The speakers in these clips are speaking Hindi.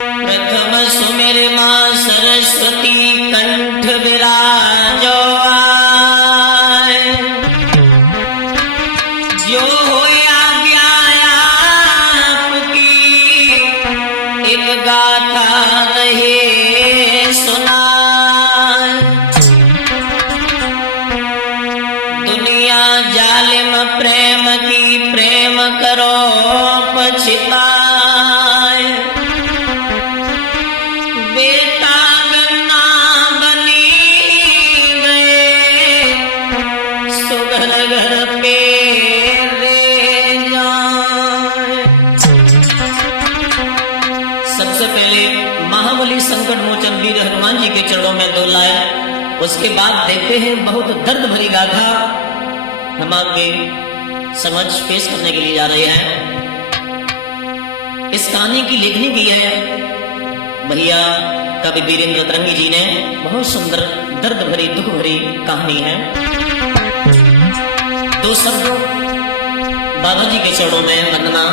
प्रथम सुमिर मां सरस्वती कंठ विराजो आए। जो होया आपकी एक गाथा रहे सुनाए। दुनिया जालिम प्रेम की प्रेम करो पछताए। बेटा गन्ना बनी गए सुघर घर पे ले जाए। सबसे पहले महाबली संकट मोचन वीर हनुमान जी के चरणों में दो लाए। उसके बाद देखते हैं बहुत दर्द भरी गाथा हम आपके समझ पेश करने के लिए जा रहे हैं। इस कहानी की लेखनी की है भैया कवि वीरेंद्र तरंगी जी ने। बहुत सुंदर दर्द भरी दुख भरी कहानी है। दो शब्द बाबा जी के चरणों में वंदना।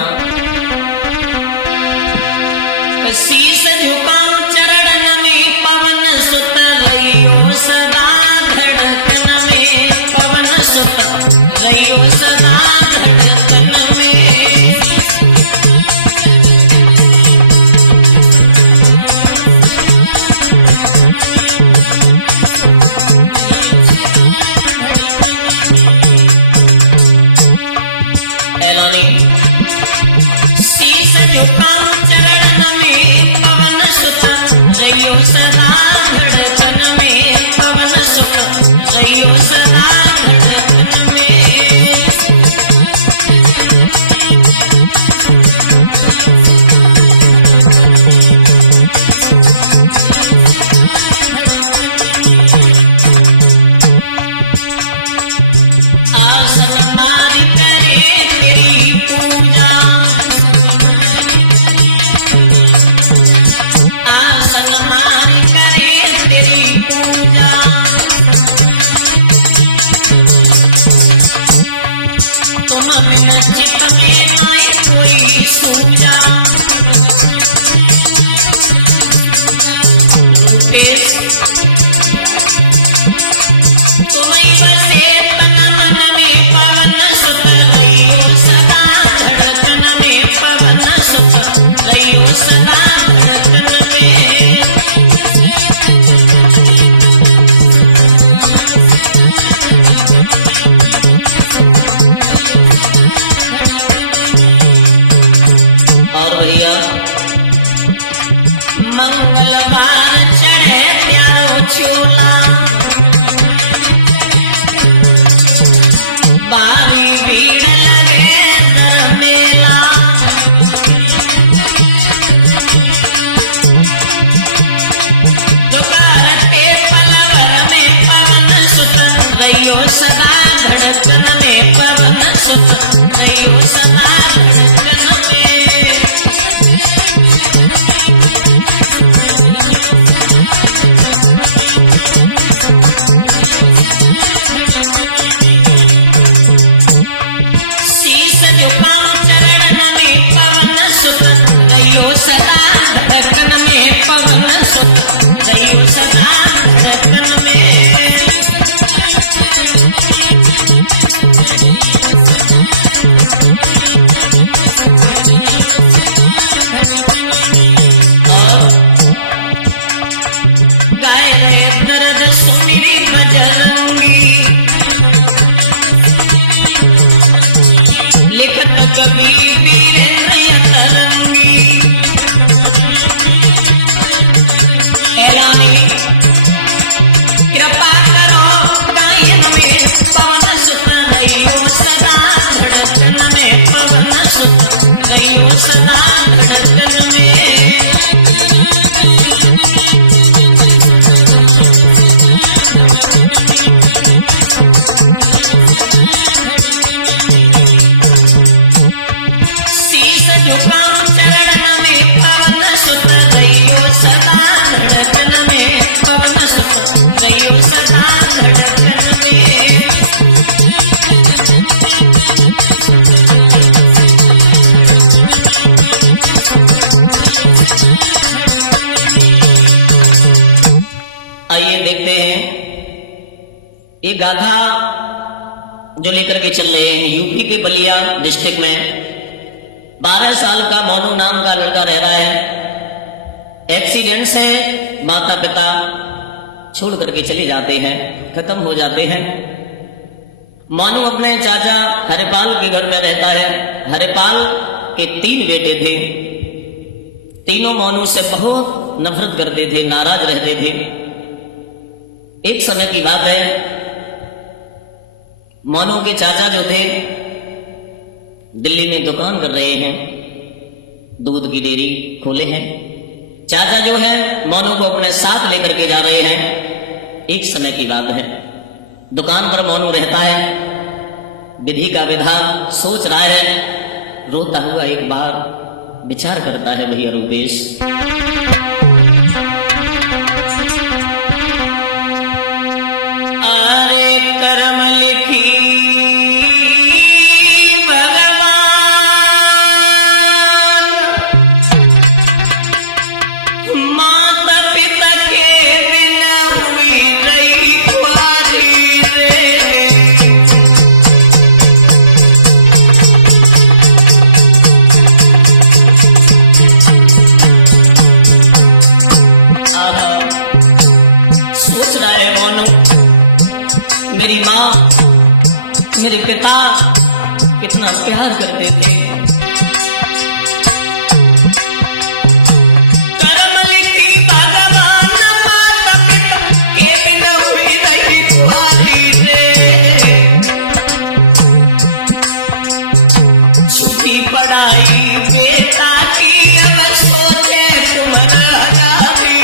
शीश झुकाओ चरण में पवन सुत रहियो सदा धड़कन में। पवन सुत रहियो सदा धड़कन में। शीश झुकाओ चरण में पवन सुत रहियो सदा धड़कन में। पवन सुत रहियो सदा धड़कन में। आसन मार करे तेरी पूजा। आसन मार करे तेरी पूजा। तुम बिन चित में आए कोई सूझा। तुम्हीं बसे तन मन में। पवन सुत रहियो सदा धड़कन में। पवन सुत रहियो सदा धड़कन में। और भैया मंगलवार चढ़े प्यारो चोला। बारी भीड़ लगे दर मेला। दोपहर के पलवर में पवन सुत रहियो सदा धड़कन में। पवन सुत रहियो सदा धड़कन में। शीश झुकाओ चरण में पवन सुत रहियो सदा धड़कन में। पवन सुत रहियो सदा धड़कन में। और गाए रहे दर्द सुमिरी बजरंगी। लिखत कवि वीरेंद्र तरंगी। ऐलानी कृपा करो गायन में। पवन सुत रहियो सदा धड़कन में। पवन सुत रहियो सदा धड़कन में। ये गाधा जो लेकर के चल रहे हैं यूपी के बलिया डिस्ट्रिक्ट में 12 साल का मोनू नाम का लड़का रह रहा है। एक्सीडेंट से माता पिता छोड़ करके चले जाते हैं, खत्म हो जाते हैं। मोनू अपने चाचा हरिपाल के घर में रहता है। हरिपाल के 3 बेटे थे। तीनों मोनू से बहुत नफरत करते थे, नाराज रहते थे। एक समय की बात है, मोनू के चाचा जो थे दिल्ली में दुकान कर रहे हैं, दूध की डेयरी खोले हैं। चाचा जो है मोनू को अपने साथ लेकर के जा रहे हैं। एक समय की बात है, दुकान पर मोनू रहता है, विधि का विधान सोच रहा है। रोता हुआ एक बार विचार करता है, भैया रूपेश अरे कर्म लिखी मेरी माँ मेरे पिता कितना प्यार करते थे। कर्म लिखी भगवान माता पिता के बिना हुई नहीं तुम्हारी रे। छुट्टी पढ़ाई बेटा की अब सोचे तुम्हारा रे।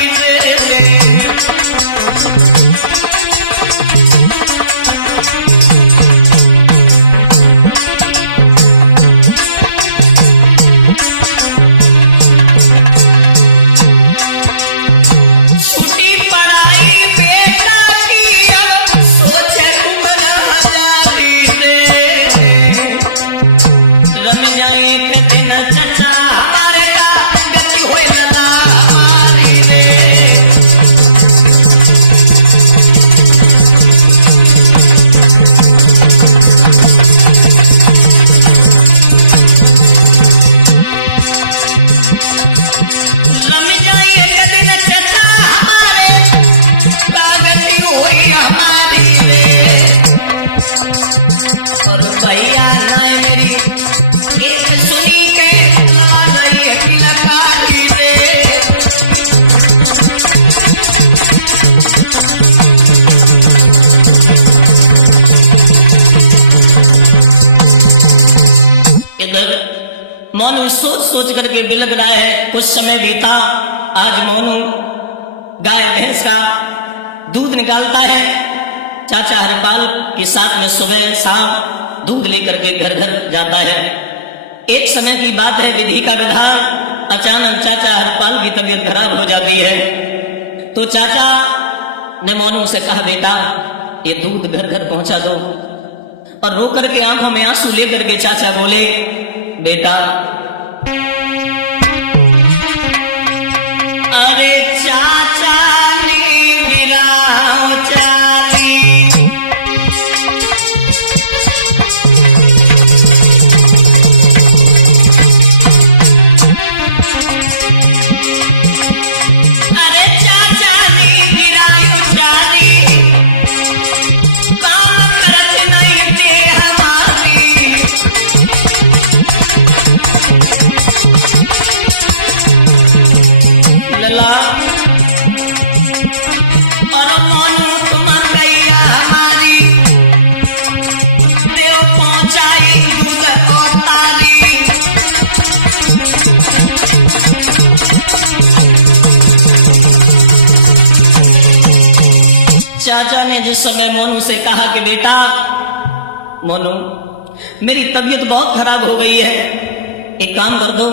मोनू सोच सोच करके बिलख रहा है। कुछ समय बीता, आज मोनू गाय भैंस का दूध निकालता है। चाचा हरिपाल के साथ में सुबह शाम दूध लेकर के घर घर जाता है। एक समय की बात है, विधि का विधान, अचानक चाचा हरिपाल की तबीयत खराब हो जाती है। तो चाचा ने मोनू से कहा, बेटा ये दूध घर घर पहुंचा दो। और रो करके आंखों में आंसू लेकर के चाचा बोले, बेटा अरे चाचा ने गिराओ चाली, अरे चाचा ने गिराओ चाली, काम करत नहीं दे हमारी। लला और मोनू तुम गैया हमारी, देव पहुंचाई दूध और ताली। चाचा ने जिस समय मोनू से कहा कि बेटा मोनू मेरी तबीयत बहुत खराब हो गई है, एक काम कर दो,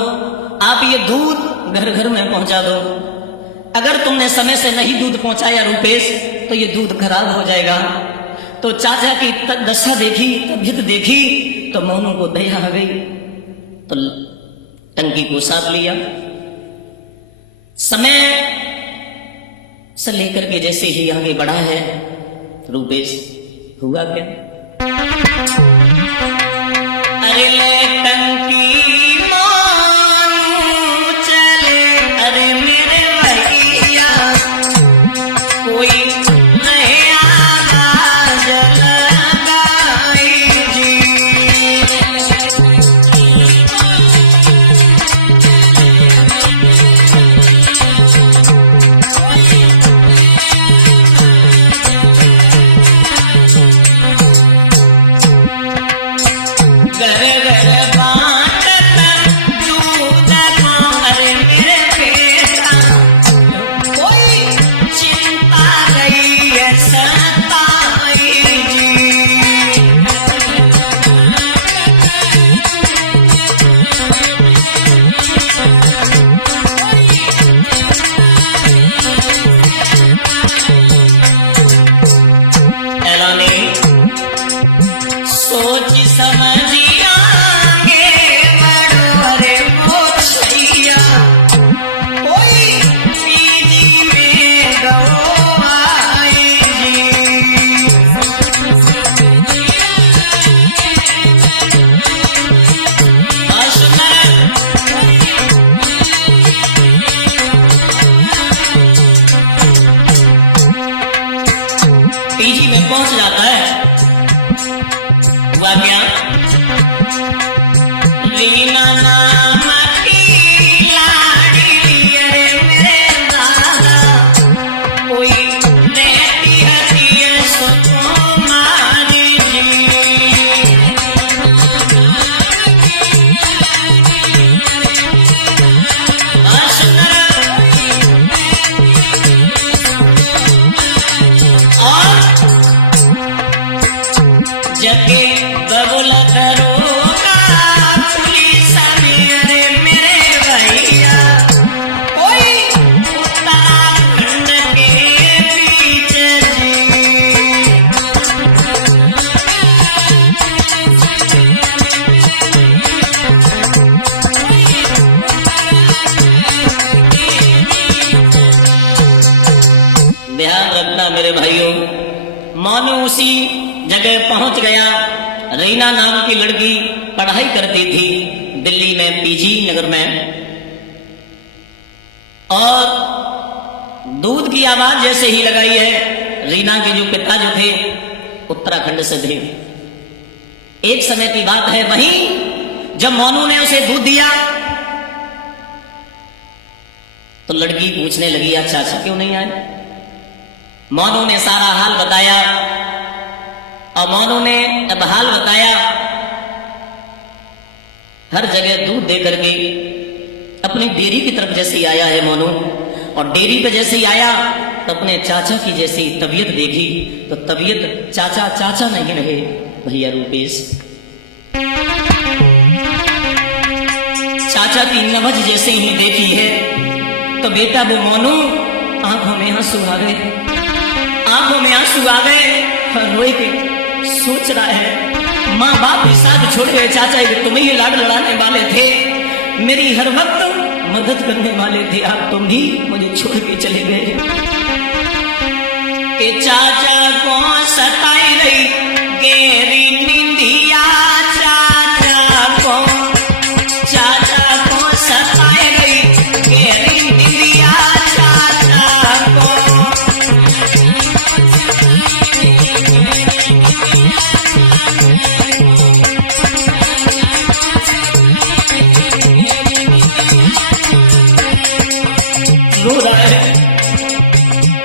आप ये दूध घर घर में पहुंचा दो। अगर तुमने समय से नहीं दूध पहुंचाया रूपेश तो ये दूध खराब हो जाएगा। तो चाचा की दशा देखी, तबीयत देखी तो मोनू को दया आ गई, तो टंकी को साफ लिया। समय से लेकर के जैसे ही आगे बढ़ा है रूपेश, हुआ क्या? अरे ले टंकी मानू चले, अरे मेरे भैया कोई नहीं आगा जल गाई जी। सोच समझिया के बड़ोरे मोछैया कोई पीजी में गवाई जी। पीजी में पहुंच जाता है। हुआ क्या? रीना नाम की लाडली, अरे मेरे दादा कोई रहती हती सुकुमारी जी। और जबकि बबुल करोगा पुलिस मेरे मेरे भैया कोई उत्तराखंड के बीच जी। ध्यान रखना मेरे भाइयों, मानो उसी जगह पहुंच गया। रीना नाम की लड़की पढ़ाई करती थी दिल्ली में, पीजी नगर में, और दूध की आवाज जैसे ही लगाई है। रीना के जो पिता जो थे उत्तराखंड से थे। एक समय की बात है, वहीं जब मोनू ने उसे दूध दिया तो लड़की पूछने लगी, अच्छा अच्छा क्यों नहीं आए? मोनू ने सारा हाल बताया, और मोनू ने जब हाल बताया, हर जगह दूध दे करके अपनी डेयरी की तरफ जैसे ही आया है मोनू, और डेयरी पे जैसे ही आया तो अपने चाचा की जैसी तबीयत देखी तो तबीयत चाचा चाचा नहीं रहे भैया रूपेश। चाचा की नवज जैसे ही देखी है तो बेटा वो मोनू आंखों में आंसू आ गए, आंखों में आंसू आ गए और रोए के सोच रहा है, माँ बाप के साथ छोड़ गए चाचा, तुम ही लाड लड़ाने वाले थे, मेरी हर वक्त मदद करने वाले थे, आप तुम ही मुझे छोड़ के चले गए। के चाचा को सताई रही गेरी निंदिया, चाचा को सताई रही गेरी निंदिया, चाचा को। रो रहा है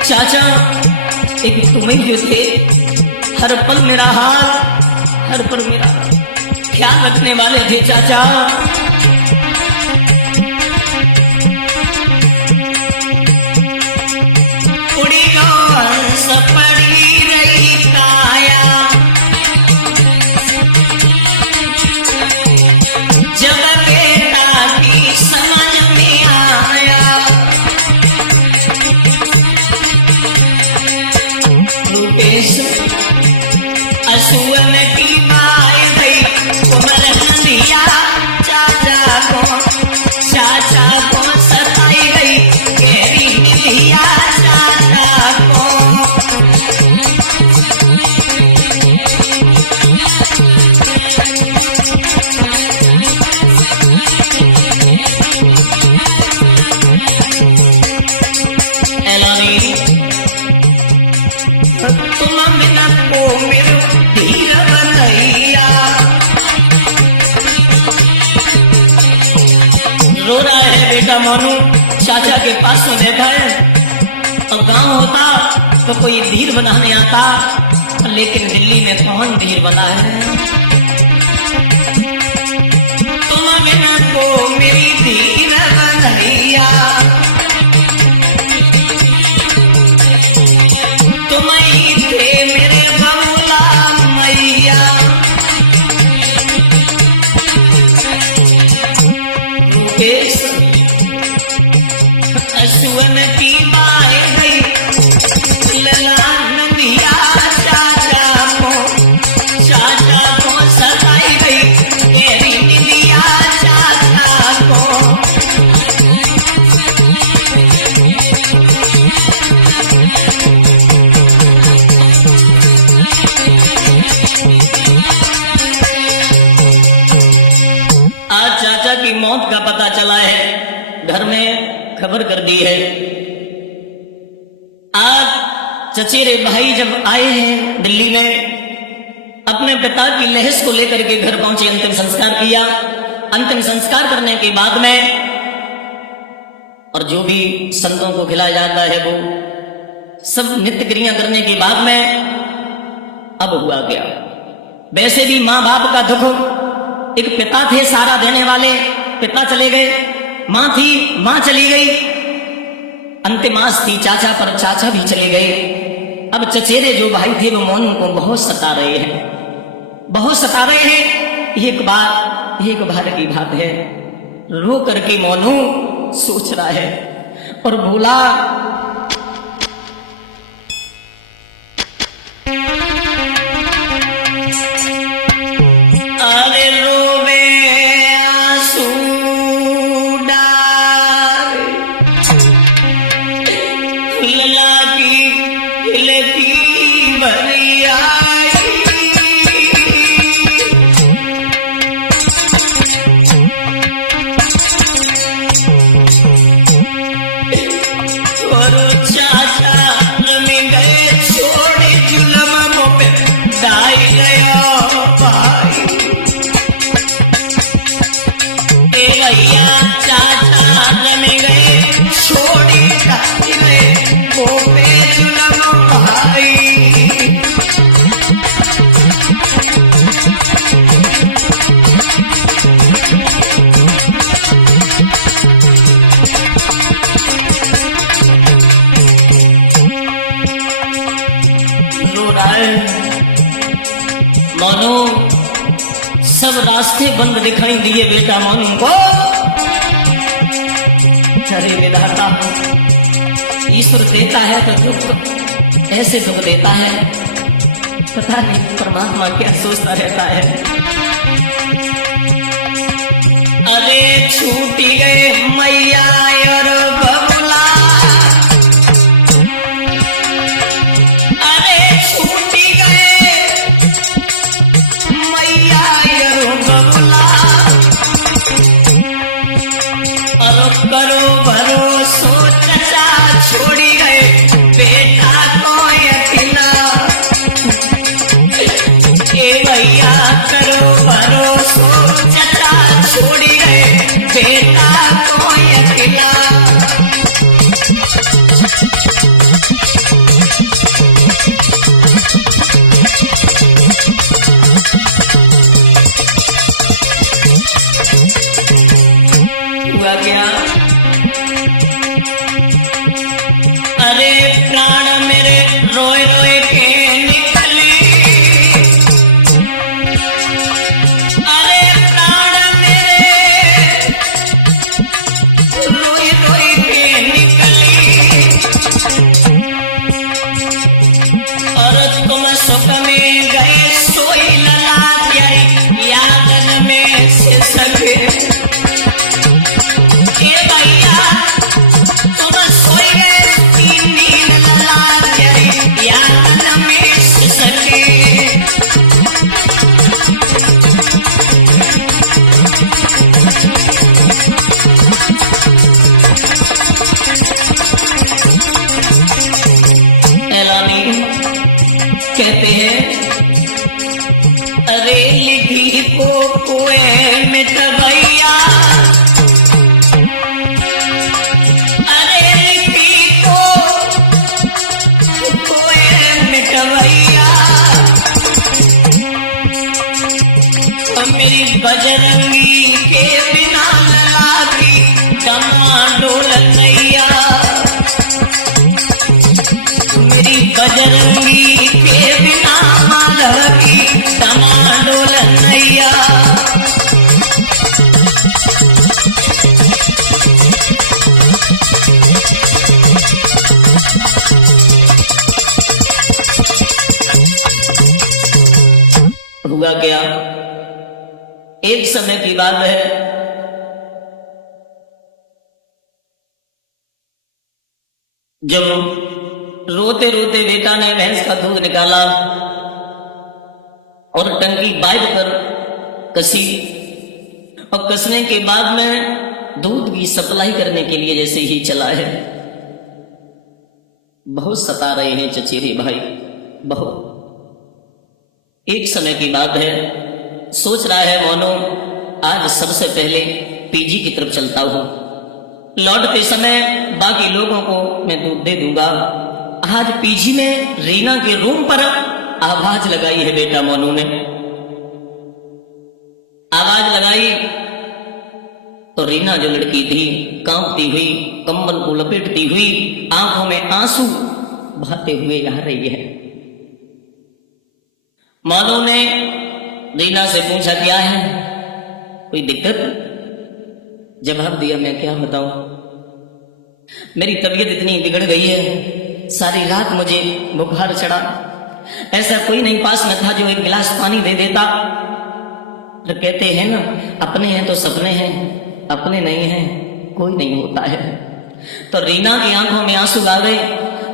चाचा, एक तुम्हें जो थे हर पल मेरा हाल, हर पल मेरा ख्याल रखने वाले थे चाचा। उड़ी लो हंस पड़ी रही काया, जब बेटा की समझ में आया, रूपेश असुअन की माय गई कोमल नदिया, चाचा चाचा के पास में बैठा है। और गांव होता तो कोई धीर बनाने आता, लेकिन दिल्ली में कौन धीर बना है। तुम बिना को मेरी धीर बनैया, तुम ही थे मेरे बबुला मैया। रूपेश असुवन की बाहे गई, ललान दिया चाचा को सताई गई, तेरी दिया चाचा को। आज चाचा की मौत का पता चला है, घर में खबर कर दी है। आज चचेरे भाई जब आए हैं दिल्ली में, अपने पिता की लहस को लेकर के घर पहुंचे, अंतिम संस्कार किया। अंतिम संस्कार करने के बाद में और जो भी संतों को खिलाया जाता है वो सब नित्य क्रिया करने के बाद में अब हुआ गया। वैसे भी माँ बाप का दुख, एक पिता थे सहारा देने वाले, पिता चले गए, माँ थी, माँ चली गई, अंतिम आस थी चाचा पर, चाचा भी चले गए। अब चचेरे जो भाई थे वो मोनू को बहुत सता रहे हैं, बहुत सता रहे हैं। एक बार की बात है, रो करके मोनू सोच रहा है और बोला, अरे रोवे आंसू डाल, लला की हिलती भरिया, और चाचा में गए छोड़े जुलमों पे डाई गया भाई। ए भैया चाचा में गए छोड़ी डाई गए वो पे जुलम भाई। रो रहा है मोनू, सब रास्ते बंद दिखाई दिए बेटा मोनू को। अरे विधाता, ईश्वर देता है तो दुख ऐसे दुख देता है, पता नहीं परमात्मा क्या सोचता रहता है। अरे छूटी गए मैया और बबुला, अरे छूटी गए मैया और बबुला, और करो भरोसो चचा छोड़ी गए बेटा को यकीना। ए भैया करो भरोसो चचा छोड़ी गए बेटा को यकीना। हुआ क्या? अरे प्राण मेरे रोए रोए के निकली, अरे प्राण मेरे रोए रोए के निकली, और तुम सुख में गए सोई लला प्यारी यादन में से सके। कहते हैं अरे लिखी को कुएं में दबैया, हुआ क्या, एक समय की बात है, जब रोते रोते बेटा ने भैंस का दूध निकाला और टंकी बाइट कर कसी, और कसने के बाद में दूध की सप्लाई करने के लिए जैसे ही चला है, बहुत सता रहे हैं चचेरे भाई, बहुत। एक समय की बात है, सोच रहा है मोनू आज सबसे पहले पीजी की तरफ चलता हूं, लौटते समय बाकी लोगों को मैं दूध दे दूंगा। आज पीजी में रीना के रूम पर आवाज लगाई है बेटा मोनू ने, आवाज लगाई तो रीना जो लड़की थी कांपती हुई, कंबल को लपेटती हुई, आंखों में आंसू बहाते हुए आ रही है। मोनू ने रीना से पूछा क्या है, कोई दिक्कत? जवाब दिया मैं क्या बताऊं, मेरी तबीयत इतनी बिगड़ गई है, सारी रात मुझे बुखार चढ़ा, ऐसा कोई नहीं पास में था जो एक गिलास पानी दे देता। तो कहते हैं ना, अपने हैं तो सपने हैं, अपने नहीं हैं कोई नहीं होता है। तो रीना की आंखों में आंसू आ गए,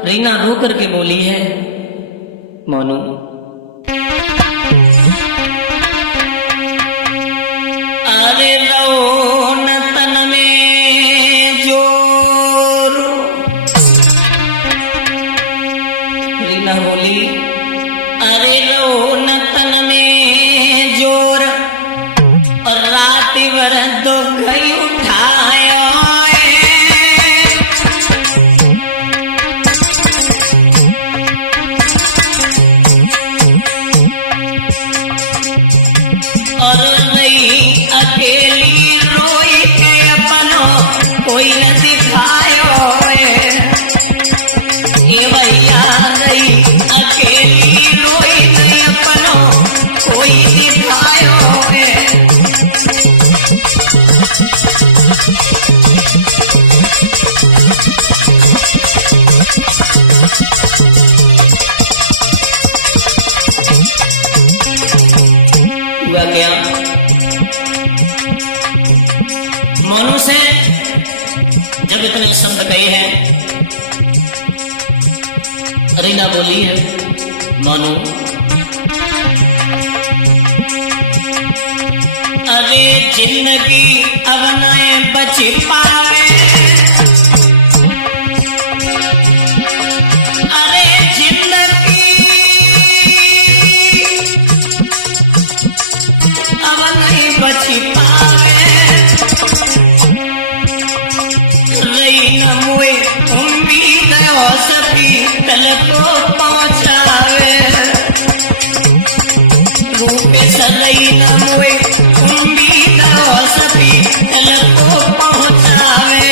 रीना रो करके बोली है, मोनू अरे रो न तन में जोर। रीना बोली अरे रो न तन में जोर, और रात भर दुख उठाया, और रही अकेली रोई के अपनो कोई न दिखायो, ये भैया रही अकेली रोई के अपनो कोई दिखायो। हुआ क्या, मोनू से जब इतने शब्द कहे हैं, रीना बोली है, मोनू अरे जिंदगी अब न बच पाए, अरे जिंदगी अब नहीं बच पाए, रही न मुए उम्मीद हो सकी कल को पहुंचावे, रूप सरई न मुए उम्मीद हो सकी कल को पहुंचावे।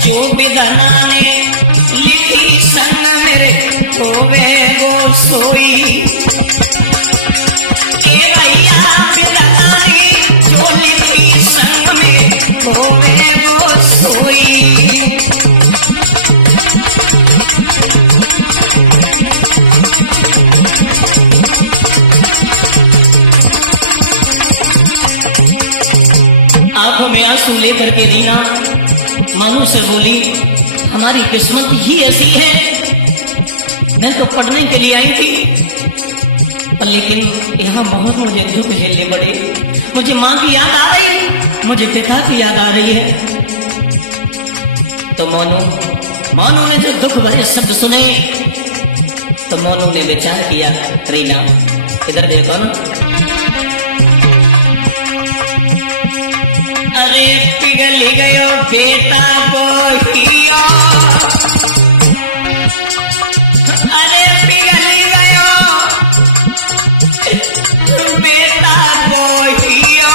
जो विधाना ने लिखी संग मेरे होवे वो सोई, ए भैया विधानी जो लिखी संग में होवे वो सोई। आंखों में आंसू लेकर के रीना मोनू से बोली, हमारी किस्मत ही ऐसी है, मैं तो पढ़ने के लिए आई थी, पर लेकिन यहाँ बहुत मुझे दुख झेलने पड़े, मुझे माँ की याद आ रही, मुझे पिता की याद आ रही है। तो मोनू ने जो दुख भरे शब्द सुने, तो मोनू ने विचार किया, रीना इधर देखो ना, अरे पिघल गयो बेटा बोहिया, अरे पिघल गयो बेटा बोहिया,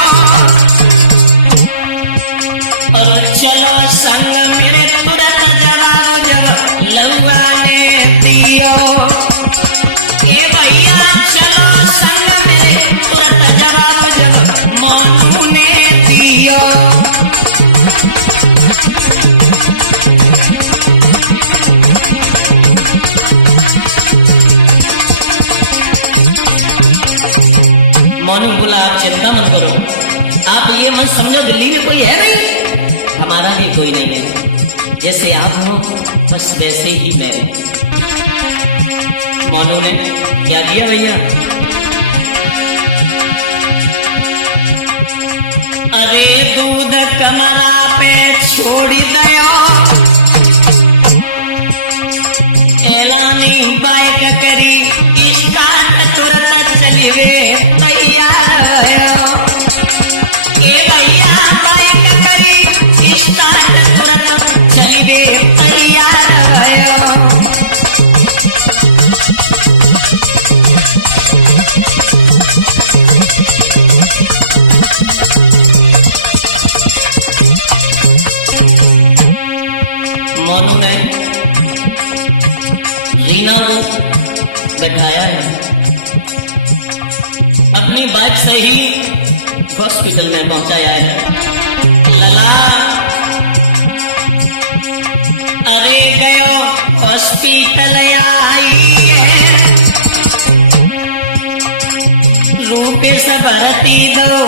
और चलो संग मेरे तुरंत मोनू बोला आप चिंता मत करो, आप ये मत समझो दिल्ली में कोई है नहीं, हमारा भी कोई नहीं है, जैसे आप हो बस वैसे ही मैं। मोनू ने क्या किया भैया, अरे दूध कमरा पे छोड़ दयो, एलानी बाइक करी स्टार्ट तुरंत चलिए तैयार, ए भैया बाइक करी स्टार्ट तुरंत चलिए तैयार। मोनू ने रीना को बैठाया है, अपनी बाइक से ही हॉस्पिटल में पहुंचाया है। लला अरे गयो हॉस्पिटल आई है, रूपे से भर्ती दो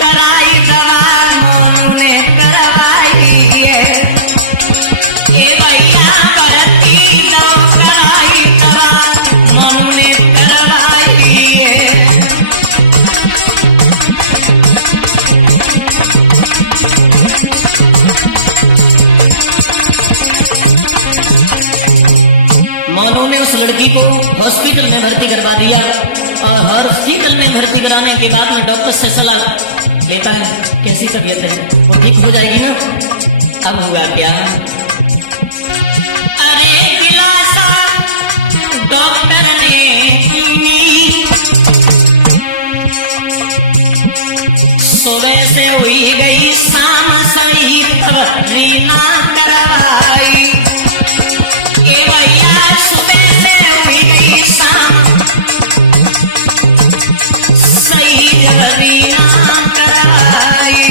कराई दवा मोनू ने करवाई है, ए भैया भर्ती दो कराई दवा मोनू ने करवाई है। मोनू ने उस लड़की को हॉस्पिटल में भर्ती करवा दिया और हॉस्पिटल में भर्ती कराने के बाद में डॉक्टर से सलाह लेता है कैसी तबीयत है, वो ठीक हो जाएगी ना। अब हुआ क्या, अरे गिलासा डॉक्टर ने सुबह से हुई गई शाम सही तब रीना करवाई, ए भैया सुबह से हुई गई शाम सही जब रीना करवाई।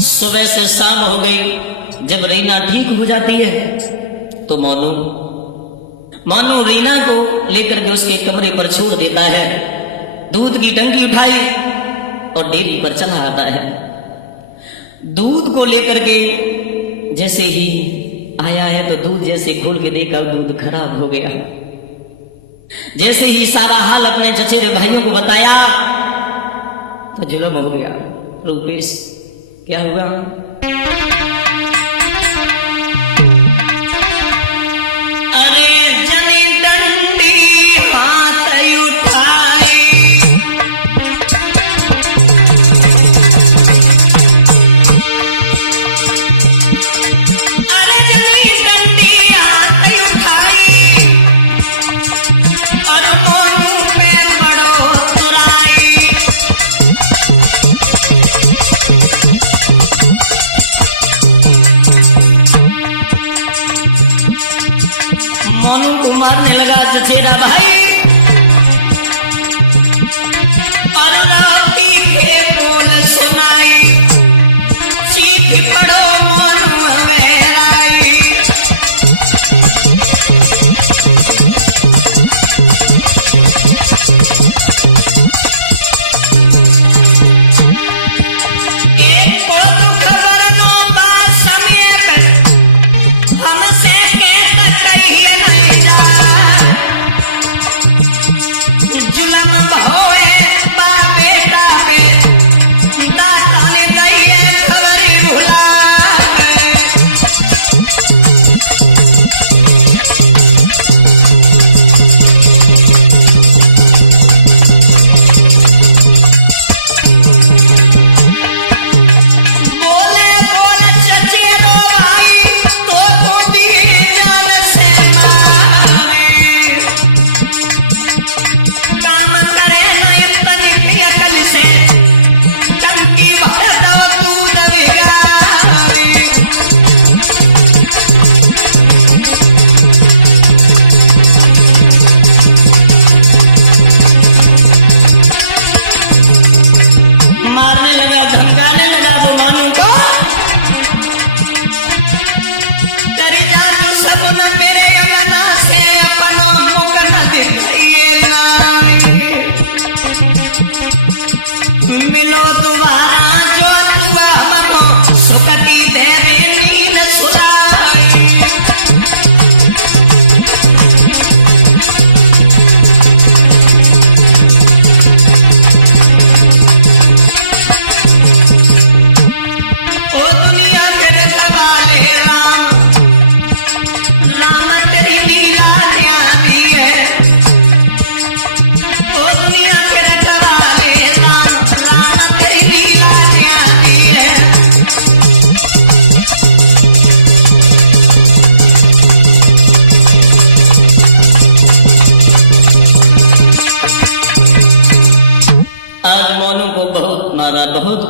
सुबह से शाम हो गई, जब रीना ठीक हो जाती है तो मोनू रीना को लेकर के उसके कमरे पर छोड़ देता है, दूध की टंकी उठाई और डेयरी पर चला आता है। दूध को लेकर के जैसे ही आया है तो दूध जैसे खोल के देखा दूध खराब हो गया। जैसे ही सारा हाल अपने चचेरे भाइयों को बताया तो जुल्म हो गया। रूपेश क्या हुआ, अरे जनी डंडी हाथ उठाई, अरे जनी डंडी हाथ उठाई और मोनू में बड़ो तुराई। मोनू को मारने लगा चचेरा भाई और राती के बोल सुनाई, चीख पड़ो मोनू मेराई। एक को तो खबर नो बात समय पे हमसे कहता कहिए नहीं जा,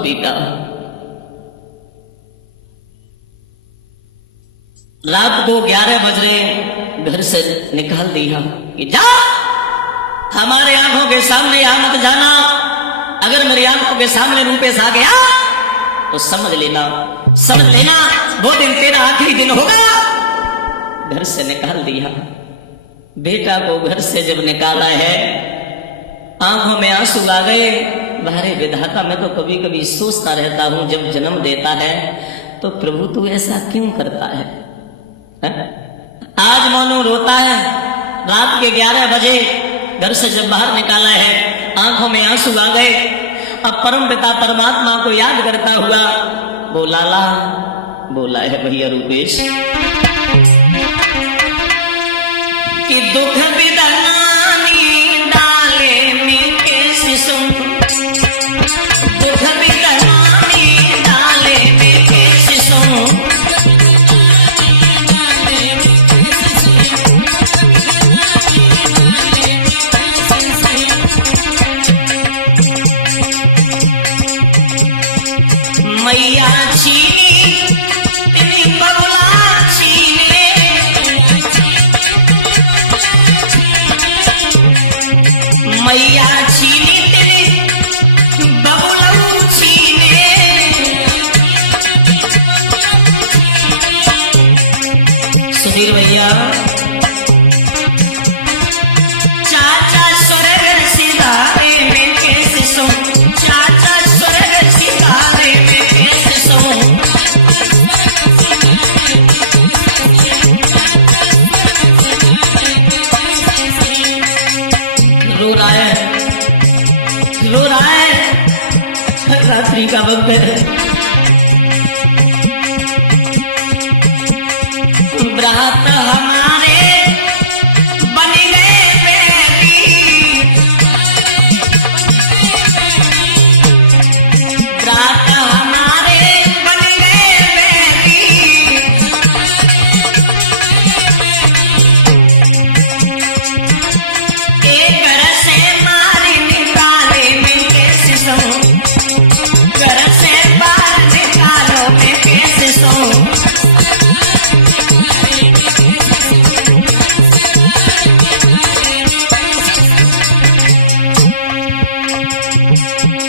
पीटा। रात को 11 बजे घर से निकाल दिया कि जा, हमारे आंखों के सामने आ मत जाना। अगर मेरी आंखों के सामने रूपेश आ गया तो समझ लेना वो दिन तेरा आखिरी दिन होगा। घर से निकाल दिया। बेटा को घर से जब निकाला है, आंखों में आंसू आ गए। बाहरे विधाता, मैं तो कभी कभी सोचता रहता हूं, जब जन्म देता है तो प्रभु तू ऐसा क्यों करता है? आज मानो रोता है। रात के 11 बजे घर से जब बाहर निकाला है, आंखों में आंसू आ गए। अब परम पिता परमात्मा को याद करता हुआ वो लाला बोला है भैया रूपेश कि दुख बिदनानी डाले में कैसे सुन, दुख बिदनानी डाले में कैसे सुन। मैया छीनी तेरी बबुला छीने, मैया छीनी तेरी बबुला छीने। सुधीर भैया चाचा स्वर्ग सिधारे में कैसे सो, चाचा स्वर्ग सिधारे में कैसे सो। रो रहा है, रात्रि का वक्त है। ब्रात हमारे बन गए बेटी, ब्रात हमारे बन गए बेटी। एक घर से मारी निकाले में कैसे सो, घर से बाहर निकालो में कैसे सो।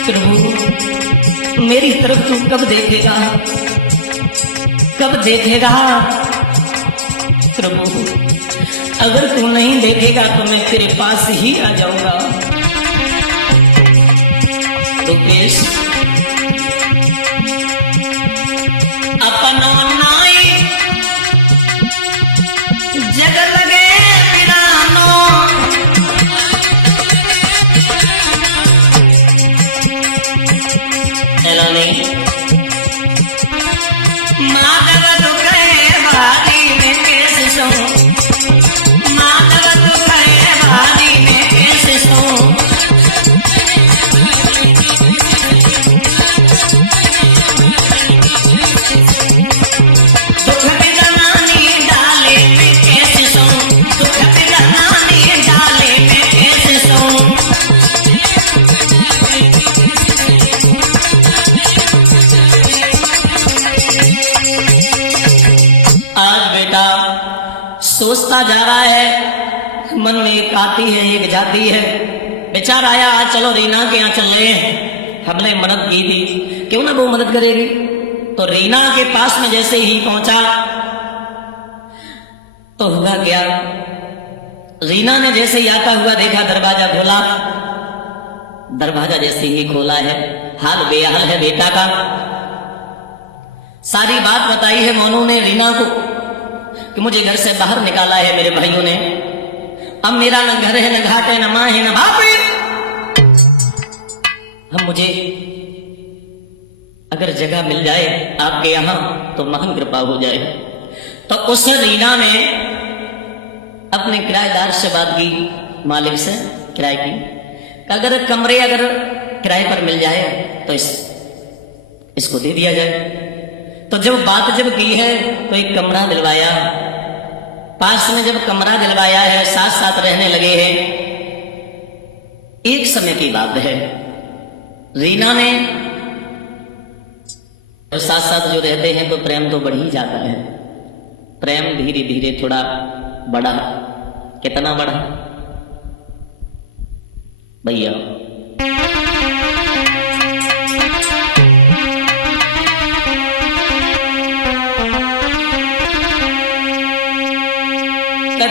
प्रभु मेरी तरफ तू कब देखेगा, कब देखेगा? प्रभु अगर तू नहीं देखेगा तो मैं तेरे पास ही आ जाऊंगा। रूपेश अपनो नाई जग लगे पिरानो, माधव दुख है भारी में कैसे सो, माधव दुख है भारी में कैसे सो। दुख बिदनानी डाले में कैसे सो, दुख बिदनानी डाले में कैसे सो। सोचता जा रहा है, मन में एक आती है एक जाती है। विचार आया आज चलो रीना के यहाँ चल रहे हैं, हमने मदद की थी, क्यों ना वो मदद करेगी। तो रीना के पास में जैसे ही पहुंचा तो हुआ क्या, रीना ने जैसे ही आता हुआ देखा, दरवाजा खोला। दरवाजा जैसे ही खोला है, हाल बेहाल है बेटा का। सारी बात बताई है मोनू ने रीना को कि मुझे घर से बाहर निकाला है मेरे भाइयों ने। अब मेरा न घर है, न घाट है, न माँ है, न बाप है। हम मुझे अगर जगह मिल जाए आपके यहां तो महान कृपा हो जाए। तो उस रीना ने अपने किराएदार से बात की, मालिक से किराए की, अगर कमरे अगर किराए पर मिल जाए तो इसको दे दिया जाए। तो जब बात की है तो एक कमरा दिलवाया, पास में जब कमरा दिलवाया है, साथ साथ रहने लगे हैं। एक समय की बात है, रीना ने तो साथ साथ जो रहते हैं तो प्रेम तो बढ़ ही जाता है। प्रेम धीरे धीरे थोड़ा बढ़ा। कितना बढ़ा भैया?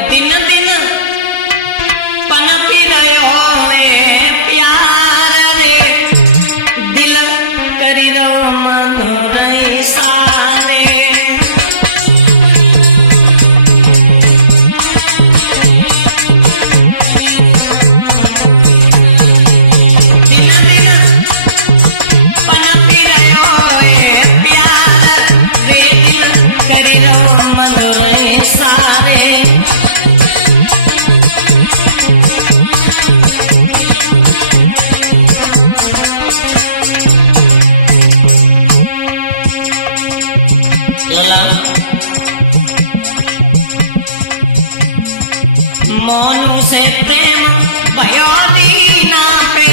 दिन दिन पनपी रहो प्यार रे, दिल करी रहो मन रही सारे। दिन दिन पनपी रहो प्यार रे, दिल करी रहो मन रही सारे। मोनू से प्रेम भयो दीना पे,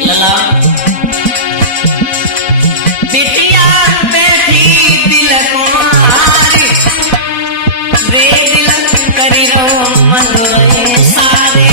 लला बिटिया बैठी दिल कुमारी रे, दिल करी हो मन रे सारे।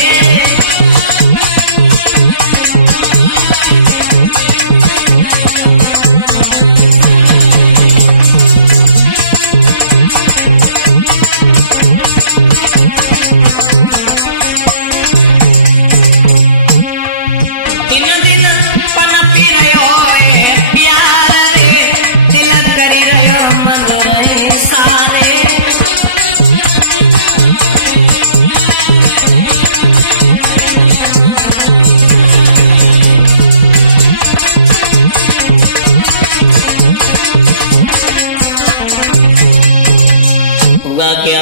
हुआ क्या?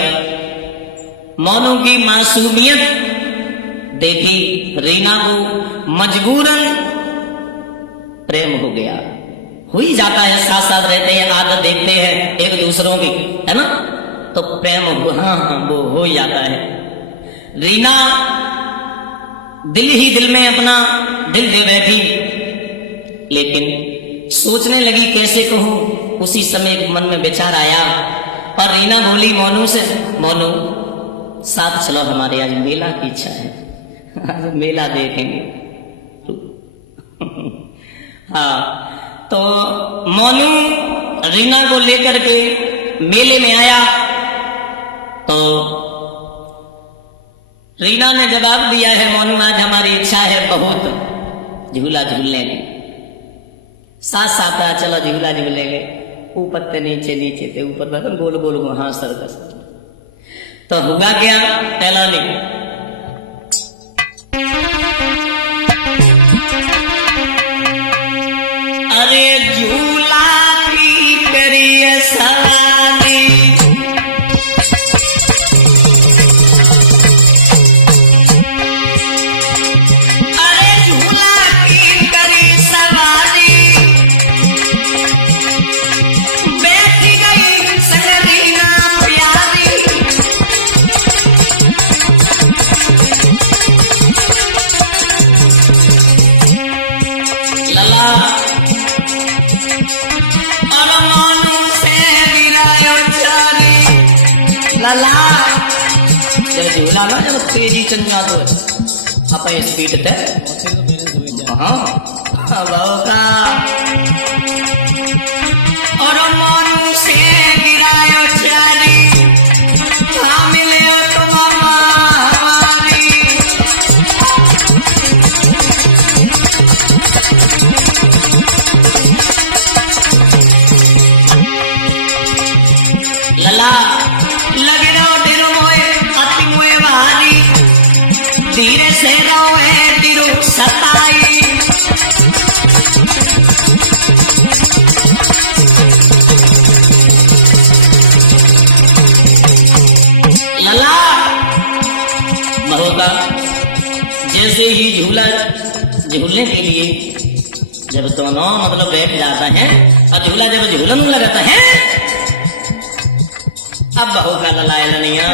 मोनू की मासूमियत देखी रीना को मजबूरन प्रेम हो गया। हो ही जाता है, साथ साथ रहते हैं, आदत देखते हैं एक दूसरों की, है ना, तो प्रेम हाँ वो हो ही जाता है। रीना दिल ही दिल में अपना दिल दे बैठी, लेकिन सोचने लगी कैसे कहूं। उसी समय मन में विचार आया और रीना बोली मोनू से, मोनू साथ चलो, हमारे आज मेला की इच्छा है, आज मेला देखेंगे। हाँ, तो मोनू रीना को लेकर के मेले में आया तो रीना ने जवाब दिया है, मोनू आज हमारी इच्छा है बहुत झूला झूलने की, साथ साथ चलो झूला झूलेंगे। ऊपर ते नीचे, नीचे ते ऊपर, बस गोल गोल हाँ सर्कस। तो हुआ क्या? पहला नहीं, अरे झूला की करिए सवारी, अरे झूला की करी सवारी, बैठी गई सगरीना प्यारी, लला लला जब झूला ना जब तेजी चल जातो आप स्पीड ते हाँ और मोनू से गिरायो चारी, हाँ मिले तो मामा हमारी। लला लगे रहो दिलो मोए अति मोए भारी, धीरे से रहो है दिलो सताई, लला महोका जैसे ही झूला झूलने के लिए जब दोनों मतलब बैठ जाता है और झूला जब झूलन लगाता है, अब बहू का ललाए लनिया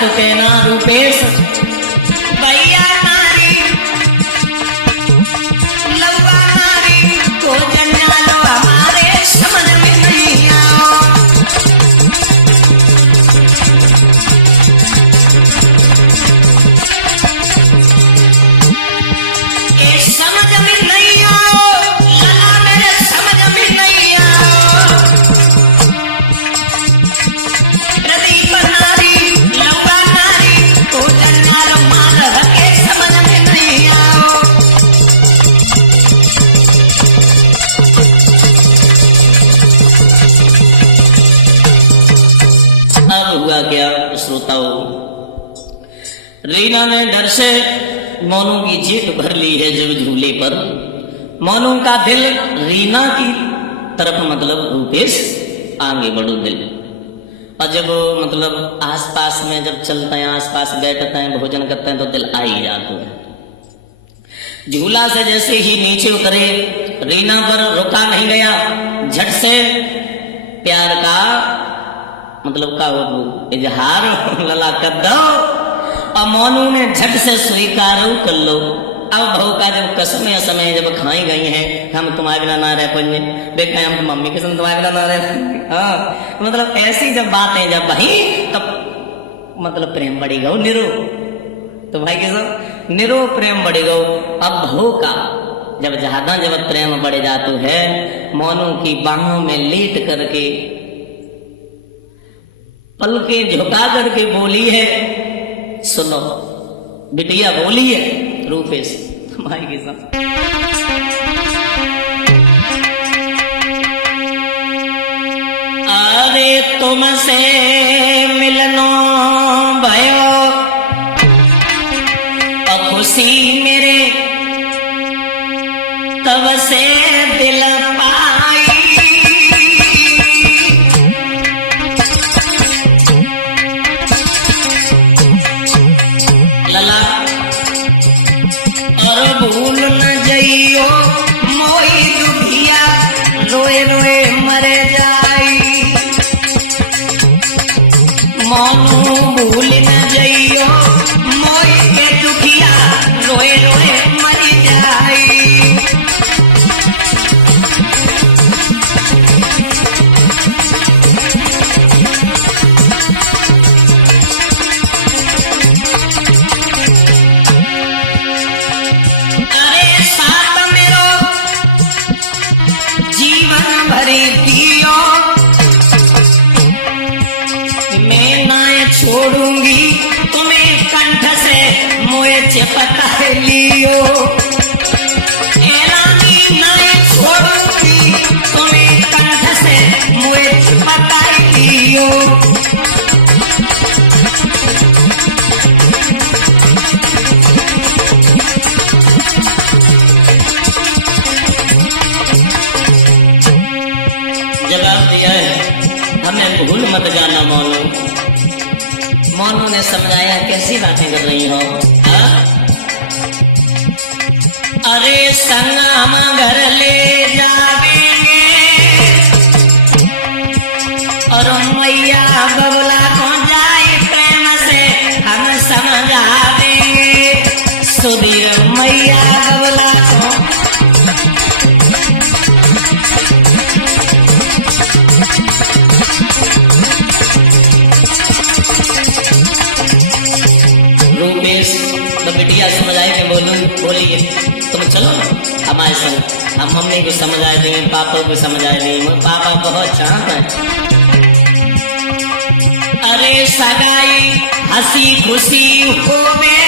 तो कहना रूपेश भैया नारी लौवा नारी को जन्ना लो हमारे समझ में नहीं आओ। ये समझ में नहीं आओ लला मेरे समझ में नहीं आओ। प्रदीप नारी लौवा नारी को जन्ना लो माधव के समझ में नहीं आओ। अब हुआ क्या श्रोताओं, रीना ने डर से मोनू की जीप भर ली है जब झूले पर। मोनू का दिल रीना की तरफ मतलब रूपेश आगे बढ़ो दिल। और जब मतलब आसपास में जब चलते हैं आसपास बैठते हैं भोजन करते हैं तो दिल आ ही जाता है। झूला से जैसे ही नीचे उतरे रीना पर रुका नहीं गया, झट से प्यार का मतलब का इजहार लला कर दो और मोनू ने झट से स्वीकार कर लो। अब बहू का जब कसम समय जब खाई गई हैं हम तुम्हारे बिना ना रह पाएंगे, देखा हम तो मम्मी के संग तुम्हारे बिना ना रह पाएंगे। हाँ मतलब ऐसी जब बातें जब वही तब मतलब प्रेम बढ़ी गो निरो, तो भाई के सब निरो प्रेम बढ़ी गो। अब बहू का जब ज्यादा जब प्रेम बढ़ जाता है मोनू की बाहों में लेट करके पलके झुका करके बोली है, सुनो बिटिया बोली है रूपेश भाई के साथ। अरे तुमसे मिलनो भयो और खुशी मेरे तब से दिल पाई। लला और भूल न जइयो मोई दुखिया रोए रोए मरे जाई। मोनू भूल न जइयो मोई के दुखिया रोए रोए मर जाई। छोड़ूंगी तुम्हें कंठ से मोए चिपका लियो। एलानी नाय छोड़ूंगी तुम्हें कंठ से मोए चिपका लियो। जवाब दिया है हमें भूल मत जाना मोनू। मोनू ने समझाया कैसी बातें कर रही हो। अरे संग हम घर ले जावेंगे और मैया बबला को जाए प्रेम से हम समझा देंगे। सुधीर मैया बबला को रूपेश तो बिटिया समझाए के बोलिए तुम चलो हमारे संग, हम मम्मी को समझा देंगे पापा को समझा देंगे, पापा बहुत चाहते हैं। अरे सगाई हंसी खुशी होवे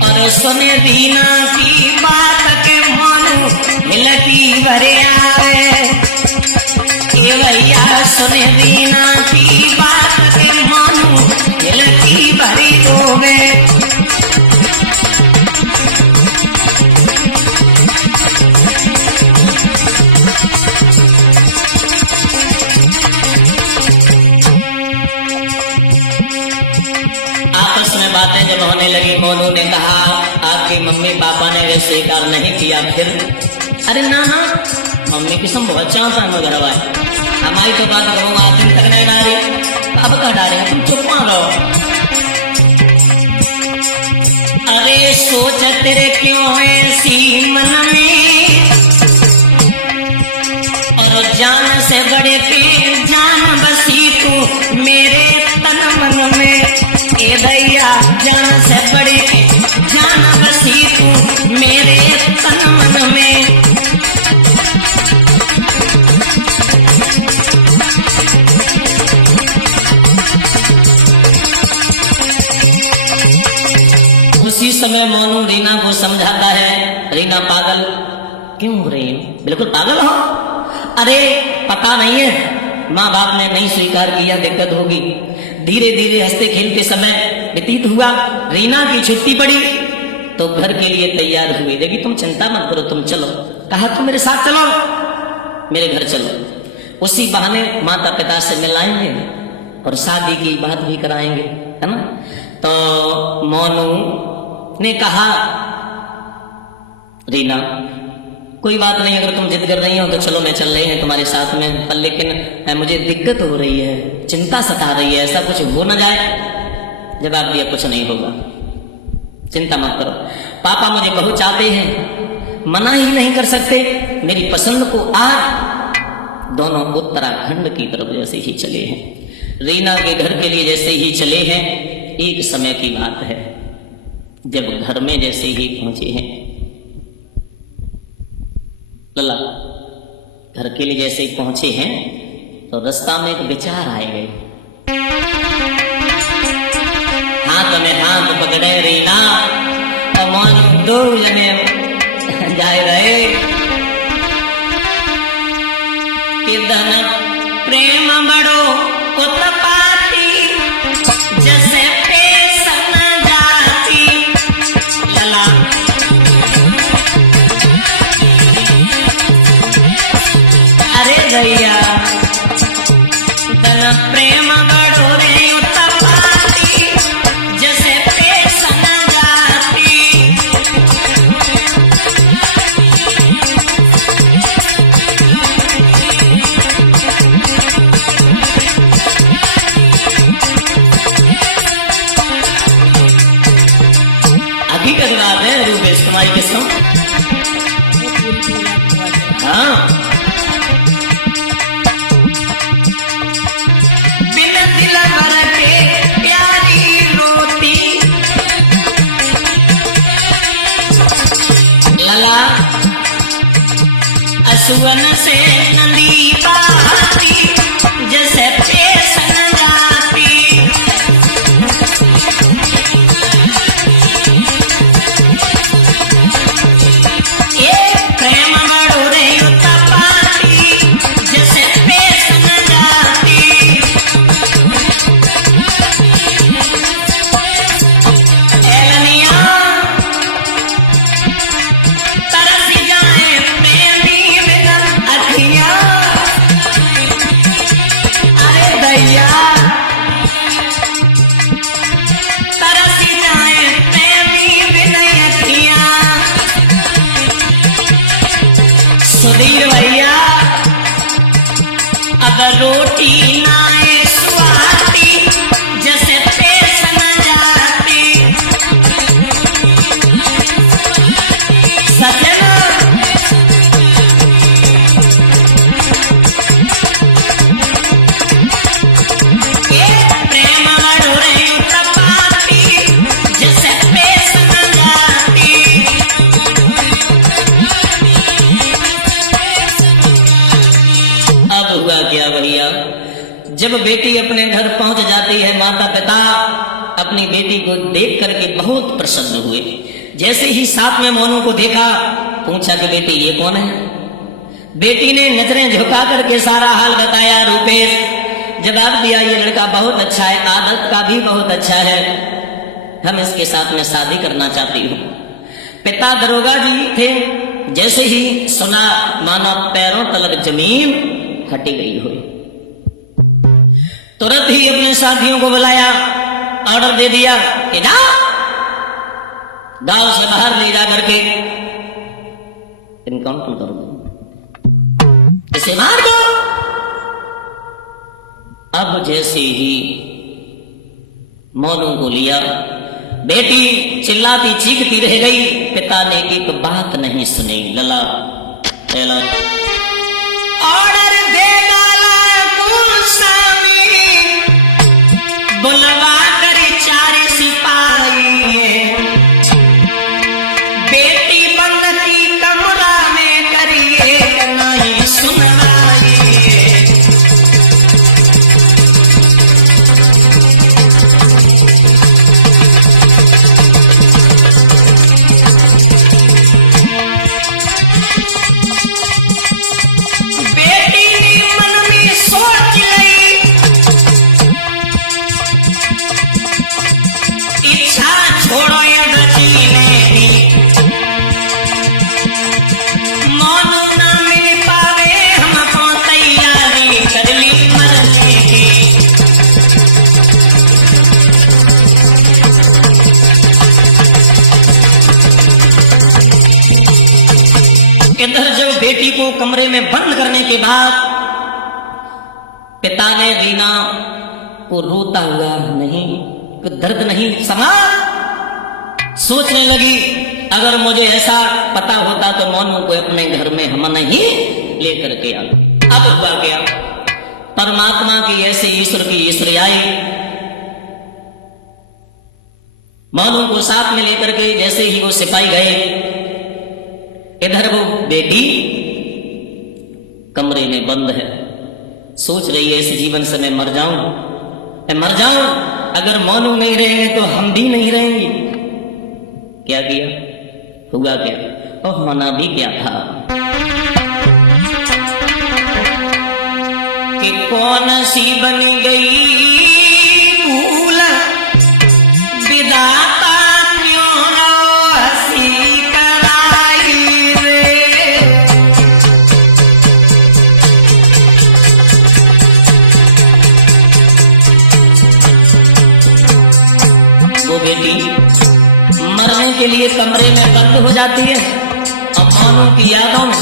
और सुने दीना की बात के मानो हिलकी भरे आवे। भैया सुने दीना की बात के मानो हिलकी भरी होवे। आपस में बातें जब होने लगी मोनू ने कहा आपकी मम्मी पापा ने वे स्वीकार नहीं किया। फिर अरे ना ना मम्मी की सब बहुत चाहता है मगर हमारी तो बात करूँगा दिन तक नहीं डाली। अब कह डालेंगे, तुम चुप मान रहो। अरे सोच तेरे क्यों ऐसी मन में, और जान से बड़े के जान बसी तू मेरे तन मन में। ए दैया जान से बड़े के जान बसी तू मेरे तन मन में। उसी समय मोनू रीना को समझाता है, रीना पागल क्यों हो रही हो, बिल्कुल पागल हो। अरे पता नहीं है, माँ बाप ने नहीं स्वीकार किया, दिक्कत होगी। धीरे धीरे हंसते खेलते समय व्यतीत हुआ, रीना की छुट्टी पड़ी तो घर के लिए तैयार हुई। देखी तुम चिंता मत करो, तुम चलो। कहा तुम मेरे साथ चलो, मेरे घर चलो। उसी बहाने माता पिता से मिलाएंगे और शादी की बात भी कराएंगे, है ना। तो मोनू ने कहा, रीना कोई बात नहीं, अगर तुम जिद कर रही हो तो चलो, मैं चल रही हूँ तुम्हारे साथ में, पर लेकिन मुझे दिक्कत हो रही है, चिंता सता रही है, ऐसा कुछ हो ना जाए। जवाब दिया, कुछ नहीं होगा, चिंता मत करो। पापा मुझे बहुत चाहते हैं, मना ही नहीं कर सकते। मेरी पसंद को आज दोनों उत्तराखंड की तरफ जैसे ही चले हैं, रीना के घर के लिए जैसे ही चले हैं, एक समय की बात है, जब घर में जैसे ही पहुंचे हैं, लला घर के लिए जैसे ही पहुंचे हैं तो रास्ता में एक विचार आए गए। हाथ में हाथ पकड़े रीना और मोनू दो जने जाए रहे कि धन प्रेम बड़ो उत्पाती जैसे पेशन जाती। लला अरे भैया धन प्रेम बड़ो रे उत्पाती जैसे पेशन जाती। हकीकत बात है रूपेश कुमारी के संग। हाँ बिना दिल भर के प्यारी रोटी। लला असुवन से नदी बहती जैसे पेशन जाती। ये प्रेम बड़ो रे उत्पाती जैसे पेशन जाती। एलनिया तरस जाए प्रेमी बिना अखियां। अरे दैया तरस जाए प्रेमी बिना अखियां। सुधीर भैया अगर रोटी नाए स्वाती जैसे पेशन जाती। सच है ना। ये प्रेम बड़ो रे उत्पाती जैसे पेशन जाती। अब हुआ क्या भैया, जब बेटी अपने घर पहुंच जाती है, माता पिता अपनी बेटी को देख करके बहुत प्रसन्न हुए। जैसे ही साथ में मोनू को देखा, पूछा कि बेटी ये कौन है। बेटी ने नजरें झुका करके सारा हाल बताया। रूपेश जवाब दिया, ये लड़का बहुत अच्छा है, आदत का भी बहुत अच्छा है, हम इसके साथ में शादी करना चाहती हूँ। पिता दरोगा जी थे, जैसे ही सुना मानो पैरों तलक जमीन हटी गई हुई। तुरंत ही अपने साथियों को बुलाया, ऑर्डर दे दिया कि जाओ गांव से बाहर ले जा करके इनकाउंटर कर दो, इसे मार दो। अब जैसे ही मोनू को लिया, बेटी चिल्लाती चीखती रह गई, पिता ने एक बात नहीं सुनी। लला ऑर्डर दे डाला स्वामी, बुलवा कर 4 सिपाही, बेटी बंद की कमरा में करिए नहीं सुनाई। बेटी ने मन में सोच ली, इच्छा छोड़ो या रचीने की, मोनू ना मिल पावे हमको तैयारी कर ली मरने की। इधर जब बेटी को कमरे में बंद करने के बाद पिता ने रीना को रोता हुआ नहीं, दर्द नहीं समा, सोचने लगी अगर मुझे ऐसा पता होता तो मोनू को अपने घर में हम नहीं लेकर के आ। अब हुआ गया, परमात्मा की ऐसे ईश्वर की ईश्वर आई, मोनू को साथ में लेकर के जैसे ही वो सिपाही गए, इधर वो बेटी कमरे में बंद है, सोच रही है इस जीवन से मैं मर जाऊं, अगर मोनू नहीं रहेंगे तो हम भी नहीं रहेंगे। क्या किया, हुआ क्या, और होना भी क्या था कि कौन सी बन गई भूल, विधाता क्यों हंसी कराई रे। वो बेटी मरने के लिए कमरे में बंद हो जाती है, और मोनू की यादों में,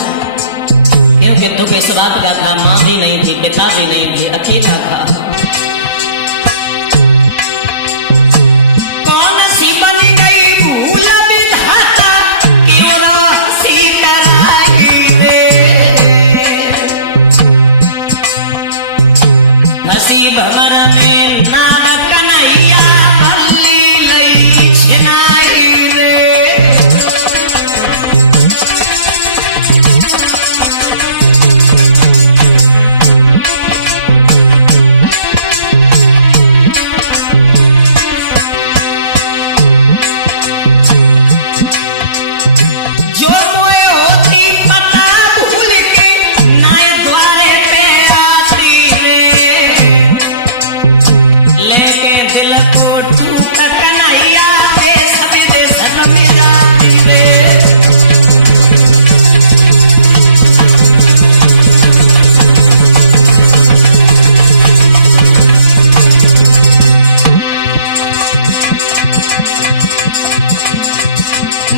क्योंकि दुख इस बात का था मां भी नहीं थी, पिता भी नहीं थे, अकेला था। कौन सी बन गई भूल, विधाता क्यों हंसी कराई रे। हंसी भंवर में नाम कन्हैया बल्ली लई छिनाई रे। जो मोए होती पता भूल के नए द्वारे पे आती रे, लेके दिल को टूट कन्हैया पे सभी दे सनम जाती रे।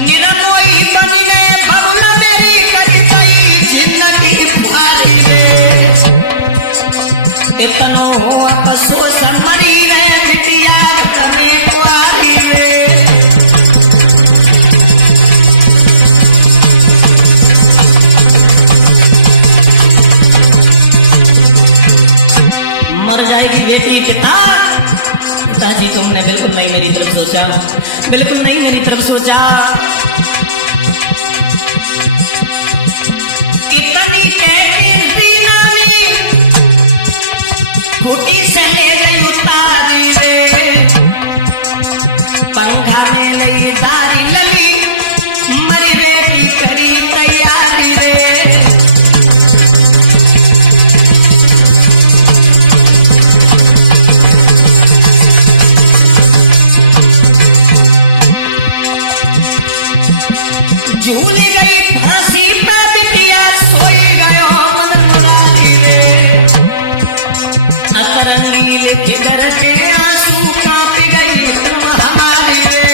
निरमोई बन गए बबुल मेरी करी गई जिंदगी भारी रे। इतनो हो अफसोस मरी गए बिटिया कमी कुआरी रे। मर जाएगी बेटी, पिताजी तुमने बिल्कुल नहीं मेरी तरफ सोचा, बिल्कुल नहीं मेरी तरफ सोचा। इतनी रीना ने खूटी से ले गई उतारी रे, पंखा में लई दारी लली, मरी बेटी करी तैयारी रे। झूल गई फांसी पे बिटिया, सोई गयो मन मुरारी रे। अतरंगी लिख कर के आंसू कांप गई तुम हमारी रे।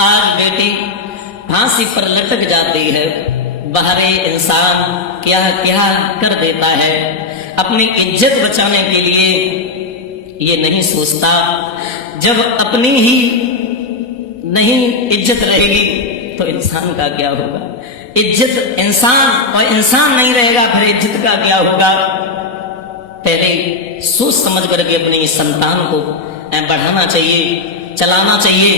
आज बाहरे इंसान क्या क्या कर देता है, अपनी इज्जत बचाने के लिए ये नहीं सोचता। जब अपनी ही नहीं इज्जत रहेगी तो इंसान का क्या होगा। इज्जत इंसान और इंसान नहीं रहेगा फिर इज्जत का क्या होगा। पहले सोच समझ करके अपने संतान को बढ़ाना चाहिए, चलाना चाहिए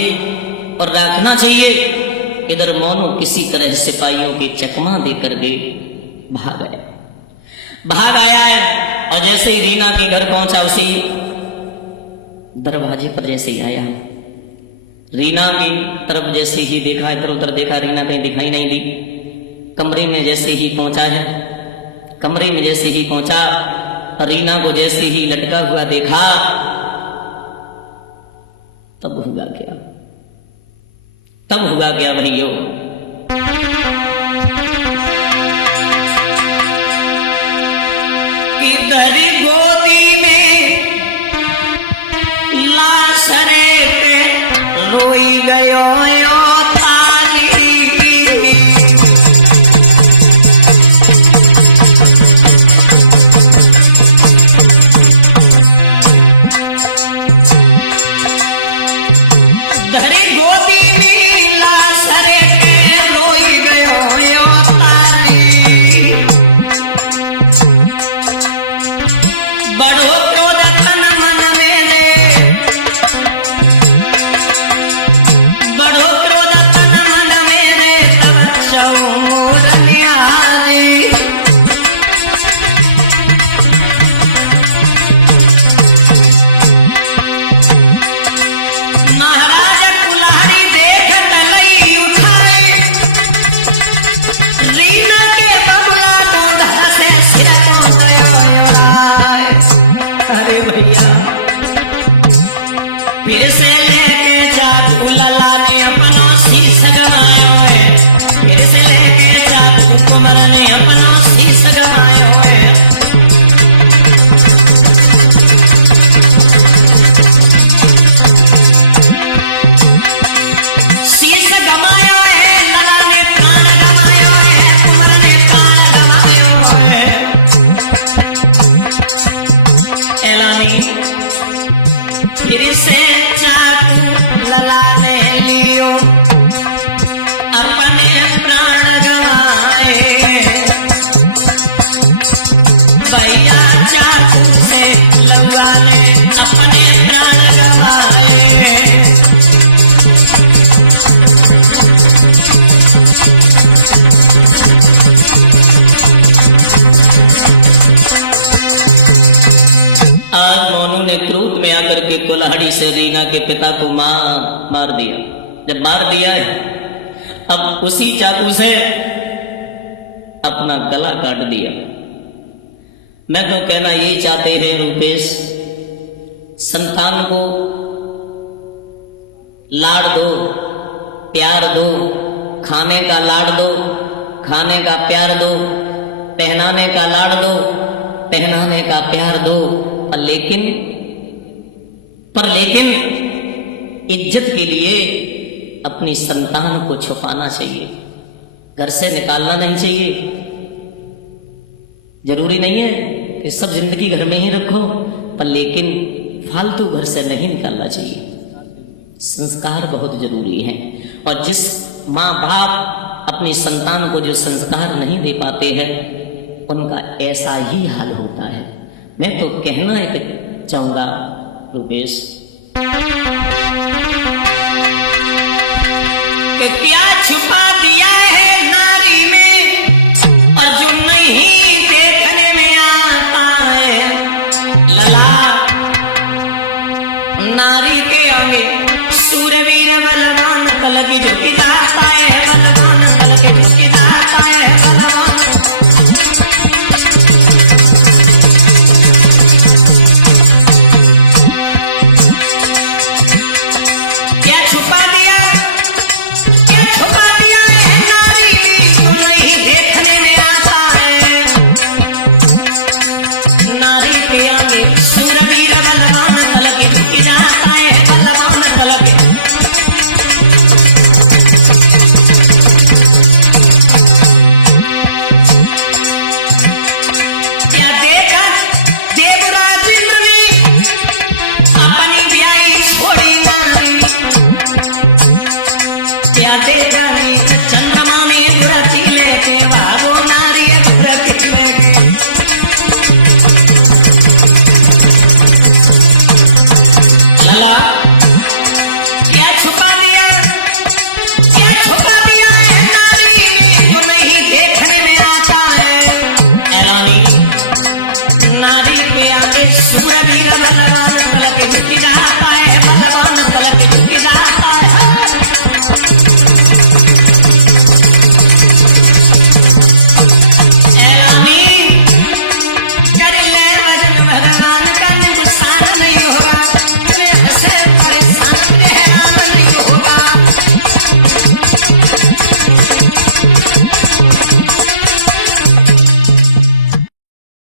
और रखना चाहिए। इधर मोनू किसी तरह सिपाहियों की चकमा दे करके भाग आया है। और जैसे ही रीना के घर पहुंचा, उसी दरवाजे पर जैसे ही आया, रीना की तरफ जैसे ही देखा, इधर उधर देखा, रीना कहीं दिखाई नहीं दी। कमरे में जैसे ही पहुंचा है, कमरे में जैसे ही पहुंचा, रीना को जैसे ही लटका हुआ देखा, तब हुआ क्या, तब हुआ क्या भाइयों। किधर गोदी में लाश रे पे रोई गयो कुल्हाड़ी से रीना के पिता को मार दिया। जब मार दिया है, अब उसी चाकू से अपना गला काट दिया। मैं तो कहना यही चाहते हैं रूपेश, संतान को लाड़ दो, प्यार दो, खाने का लाड़ दो, खाने का प्यार दो, पहनाने का लाड़ दो, पहनाने का प्यार दो, पर लेकिन इज्जत के लिए अपनी संतान को छुपाना चाहिए, घर से निकालना नहीं चाहिए। जरूरी नहीं है कि सब जिंदगी घर में ही रखो, पर लेकिन फालतू घर से नहीं निकालना चाहिए। संस्कार बहुत जरूरी है, और जिस माँ बाप अपनी संतान को जो संस्कार नहीं दे पाते हैं, उनका ऐसा ही हाल होता है। मैं तो कहना चाहूंगा रूपेश कि क्या छुपा